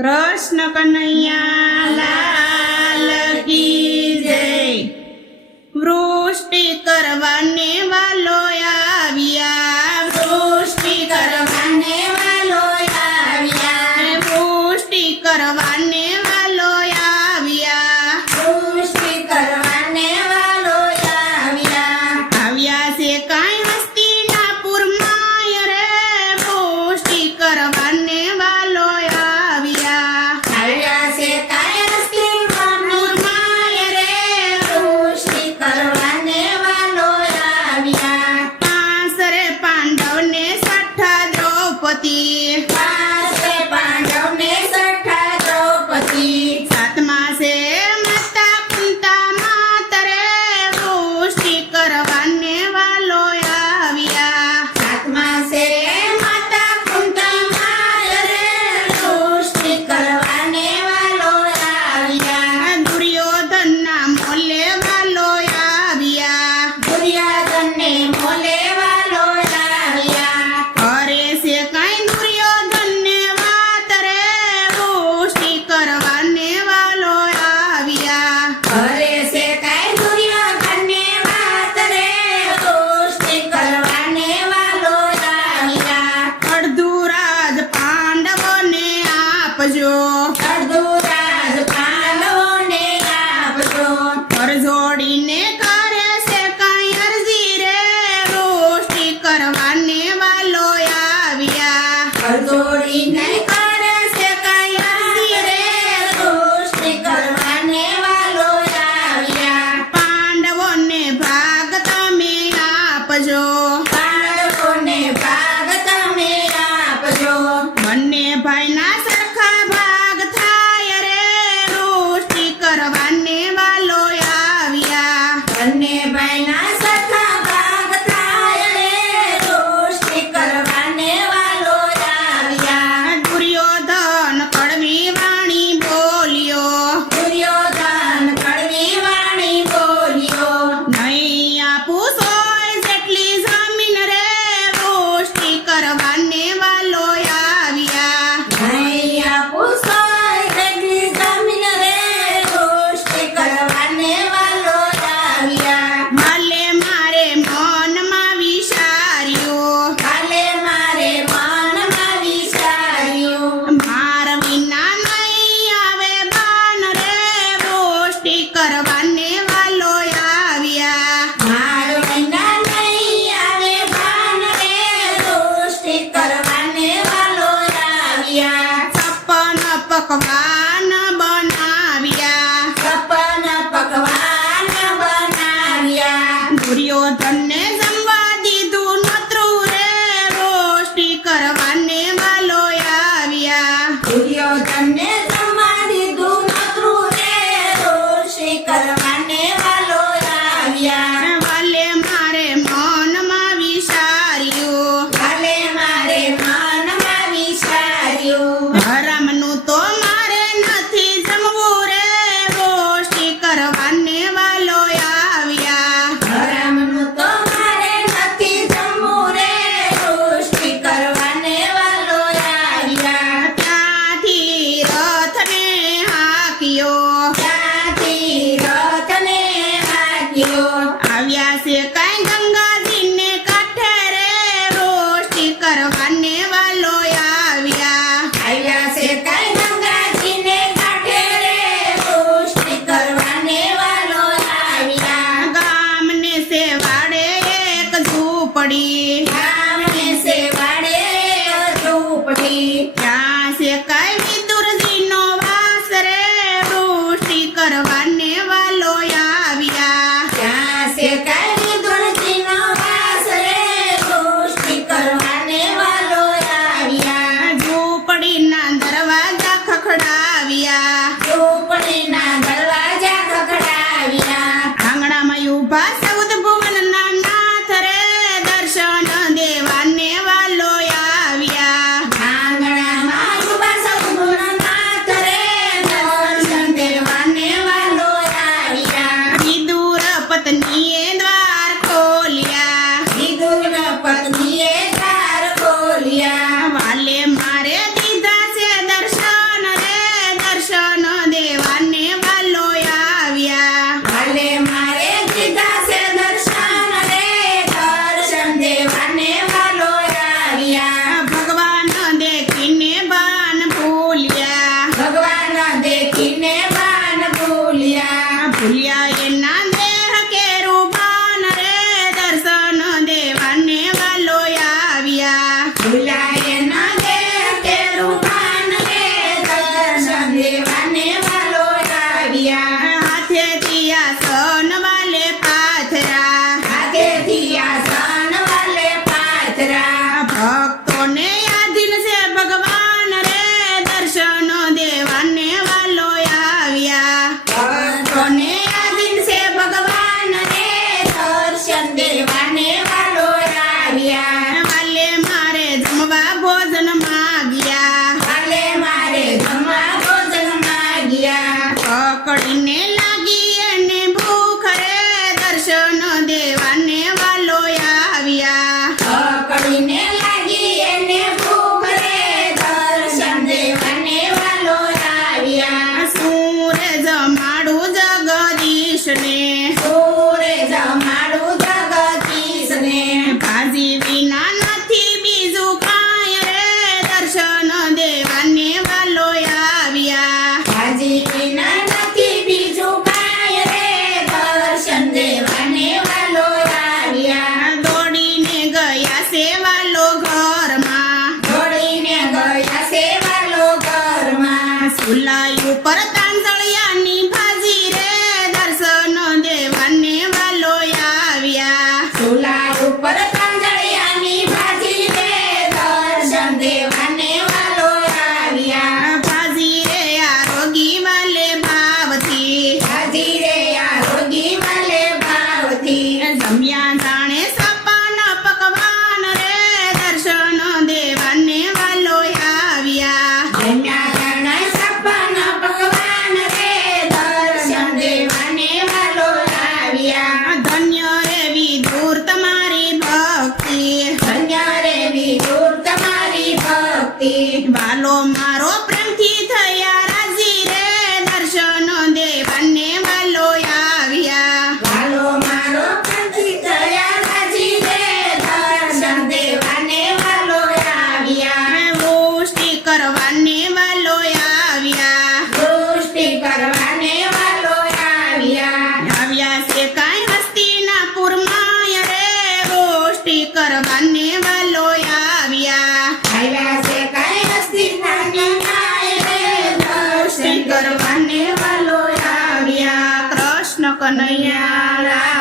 કૃષ્ણ કનૈયા લાલ કી જય। વૃષ્ટિ કરવાને વાલો આવ્યા, વૃષ્ટિ કરવાને વાલો આવ્યા, વૃષ્ટિ કરવાને વાલો આવ્યા, વૃષ્ટિ કરવાને વાલો આવ્યા। આવ્યા છે કાંઈ હસ્તિનાપુરમાં રે, વૃષ્ટિ કરવાને વાલો આવ્યા, આવ્યા છે કાંઈ હસ્તિનાપુરમાં રે, વૃષ્ટિ કરવાને વાલો આવ્યા। પાંસરે પાંડવને સઠ્ઠા દ્રૌપદી, પાંસરે પાંડવને સઠ્ઠા દ્રૌપદી, સાતમા છે માતા કુંતા માતરે, વૃષ્ટિ કરવાને વાલો આવ્યા, સાતમા છે માતા કુંતા માતરે, વૃષ્ટિ કરવાને વાલો આવ્યા। દુર્યોધનના મોલે વાલો આવ્યા, દુર્યોધનને મોલે વાલો આવ્યા। કરે છે કાંઈ દુર્યોધનને વાત રે, વૃષ્ટિ કરવાને વાલો આવ્યા, કરે છે કાંઈ દુર્યોધનને વાત રે, વૃષ્ટિ કરવાને વાલો આવ્યા। અડધું રાજ પાંડવોને આપજો, અડધું રાજ પાંડવોને આપજો, કર જોડીને કરે છે કાંઈ અરજી રે, વૃષ્ટિ કરવાને વાલો આવ્યા, કર જોડીને કરે છે કાંઈ અરજી રે, વૃષ્ટિ કરવાને વાલો આવ્યા। પાંડવોને ભાગ તમે આપજો, પાંડવોને ભાગ તમે આપજો, બંને ભાઈના સરખા ભાગ થાય રે, વૃષ્ટિ કરવાને વાલો આવ્યા, બંને ભાઈના સરખા ભાગ થાય રે, વૃષ્ટિ કરવાને વાલો આવ્યા। દુર્યોધન કડવી વાણી બોલ્યો, દુર્યોધન કડવી વાણી બોલ્યો, નહીં આપું સોય જેટલી જમીન રે, વૃષ્ટિ કરવાને વાલો આવ્યા, નહીં આપું સોય જેટલી જમીન રે, વૃષ્ટિ કરવાને વાલો આવ્યા। હાલે મારે મનમાં વિચાર્યું, હાલે મારે મનમાં વિચાર્યું, માર વિના નહીં આવે બાન રે, વૃષ્ટિ કરવાને વાલો આવ્યા, માર વિના નહીં આવે બાન રે, વૃષ્ટિ કરવાને વાલો આવ્યા। છપ્પન પકવાન બનાવ્યા, છપ્પન પકવાન બનાવ્યા, દુર્યોધનને જમવા દીધું નોતરું રે, વૃષ્ટિ કરવાને વાલો આવ્યા, દુર્યોધનને જમવા દીધું નોતરું રે, વૃષ્ટિ કરવાને વાલો આવ્યા। વાલે મારે મનમાં વિચાર્યું, વાલે મારે મનમાં વિચાર્યું, હરામનું તો મારે નથી જમવું રે, વૃષ્ટિ કરવાને વાલો આવ્યા, હરામનું તો મારે નથી જમવું રે, વૃષ્ટિ કરવાને વાલો આવ્યા। ત્યાંથી રથ ચૂલાઈ ઉપર તાંદળિયાની ભાજી રે દર્શન દેવાને વાલો આવ્યા ચૂલા ઉપર તાંદળિયાની ભાજી રે દર્શન દેવાને વાલો આવ્યા ભાજી રે આરોગી વાલે ભાવથી ભાજી રે આરોગી વાલે ભાવથી જમ્યા જાણે સપન પકવાન રે દર્શન દેવાને વાલો આવ્યા જમ્યા જાણે સપન પકવાન રે દર્શન દેવાને વાલો આવ્યા ધન્ય એવી દૂર તમારી ભક્તિ ધન્ય રે વિદુર તમારી ભક્તિ વાલો મારો પ્રેમથી થયા રાજી રે દર્શન દેવાને વાલો આવ્યા વાલો મારો કંઠી થયા રાજી રે દર્શન દેવાને વાલો આવ્યા વૃષ્ટિ કરવાને વાલો આવ્યા દૃષ્ટિ કરવાને વાલો આવ્યા આવ્યા છે કાંઈ હસ્તિનાપુરમાં રે વૃષ્ટિ કરવાને વાલો આવ્યા આવ્યા છે કાંઈ હસ્તિનાની માય રે દર્શન કરવાને વાલો આવ્યા કૃષ્ણ કનૈયા